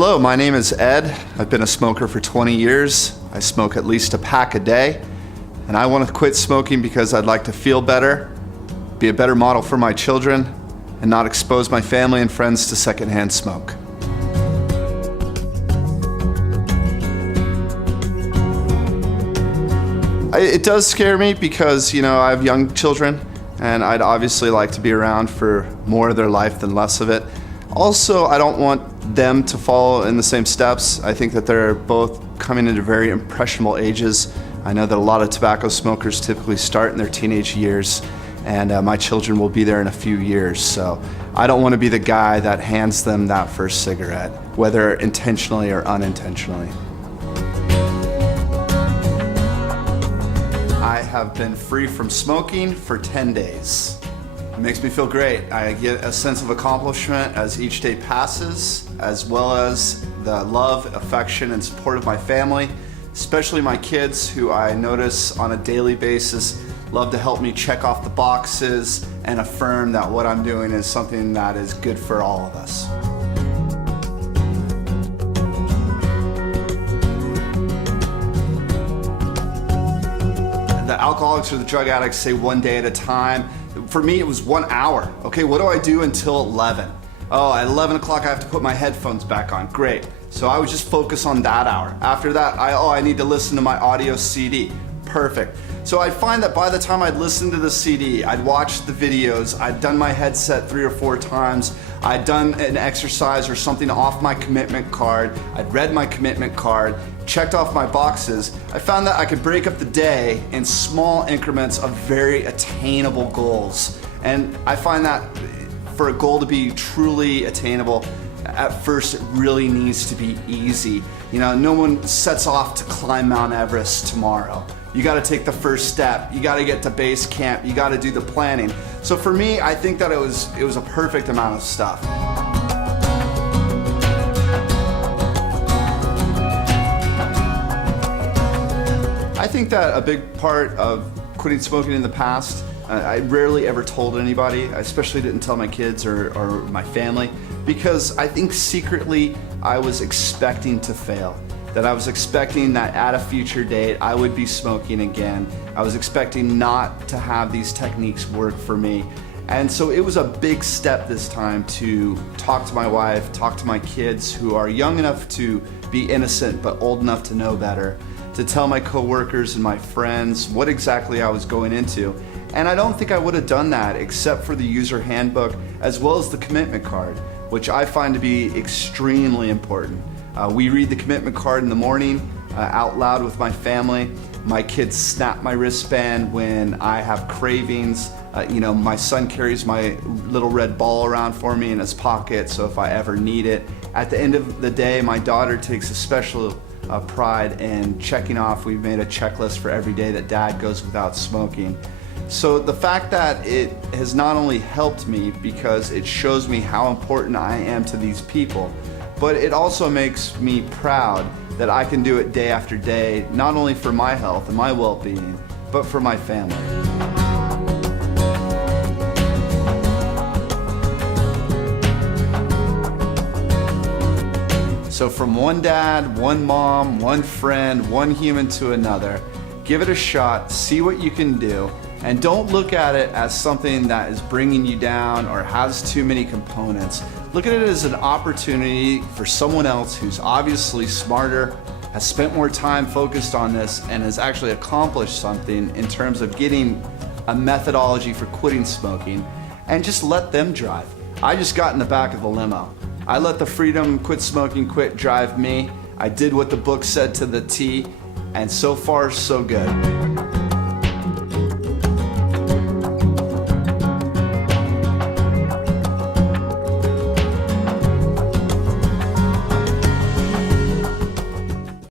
Hello, my name is Ed. I've been a smoker for 20 years. I smoke at least a pack a day, and I want to quit smoking because I'd like to feel better, be a better model for my children, and not expose my family and friends to secondhand smoke. It does scare me because, I have young children, and I'd obviously like to be around for more of their life than less of it. Also, I don't want them to follow in the same steps. I think that they're both coming into very impressionable ages. I know that a lot of tobacco smokers typically start in their teenage years, and my children will be there in a few years. So I don't want to be the guy that hands them that first cigarette, whether intentionally or unintentionally. I have been free from smoking for 10 days. It makes me feel great. I get a sense of accomplishment as each day passes, as well as the love, affection, and support of my family, especially my kids, who I notice on a daily basis love to help me check off the boxes and affirm that what I'm doing is something that is good for all of us. The alcoholics or the drug addicts say one day at a time. For me, it was 1 hour. Okay, what do I do until 11? Oh, at 11 o'clock I have to put my headphones back on. Great. So I would just focus on that hour. After that, I need to listen to my audio CD. Perfect. So I find that by the time I'd listen to the CD, I'd watched the videos, I'd done my headset 3 or 4 times, I'd done an exercise or something off my commitment card, I'd read my commitment card, checked off my boxes. I found that I could break up the day in small increments of very attainable goals. And I find that for a goal to be truly attainable, at first it really needs to be easy. No one sets off to climb Mount Everest tomorrow. You gotta take the first step, you gotta get to base camp, you gotta do the planning. So for me, I think that it was a perfect amount of stuff. I think that a big part of quitting smoking in the past, I rarely ever told anybody. I especially didn't tell my kids or my family, because I think secretly I was expecting to fail. That I was expecting that at a future date I would be smoking again. I was expecting not to have these techniques work for me. And so it was a big step this time to talk to my wife, talk to my kids who are young enough to be innocent but old enough to know better, to tell my coworkers and my friends what exactly I was going into. And I don't think I would have done that except for the user handbook as well as the commitment card, which I find to be extremely important. We read the commitment card in the morning out loud with my family. My kids snap my wristband when I have cravings. My son carries my little red ball around for me in his pocket, so if I ever need it. At the end of the day, my daughter takes a special pride in checking off. We've made a checklist for every day that Dad goes without smoking. So the fact that it has not only helped me because it shows me how important I am to these people, but it also makes me proud that I can do it day after day, not only for my health and my well-being, but for my family. So from one dad, one mom, one friend, one human to another, give it a shot, see what you can do, and don't look at it as something that is bringing you down or has too many components. Look at it as an opportunity for someone else who's obviously smarter, has spent more time focused on this, and has actually accomplished something in terms of getting a methodology for quitting smoking, and just let them drive. I just got in the back of the limo. I let the Freedom Quit Smoking Quit drive me. I did what the book said to the T, and so far, so good.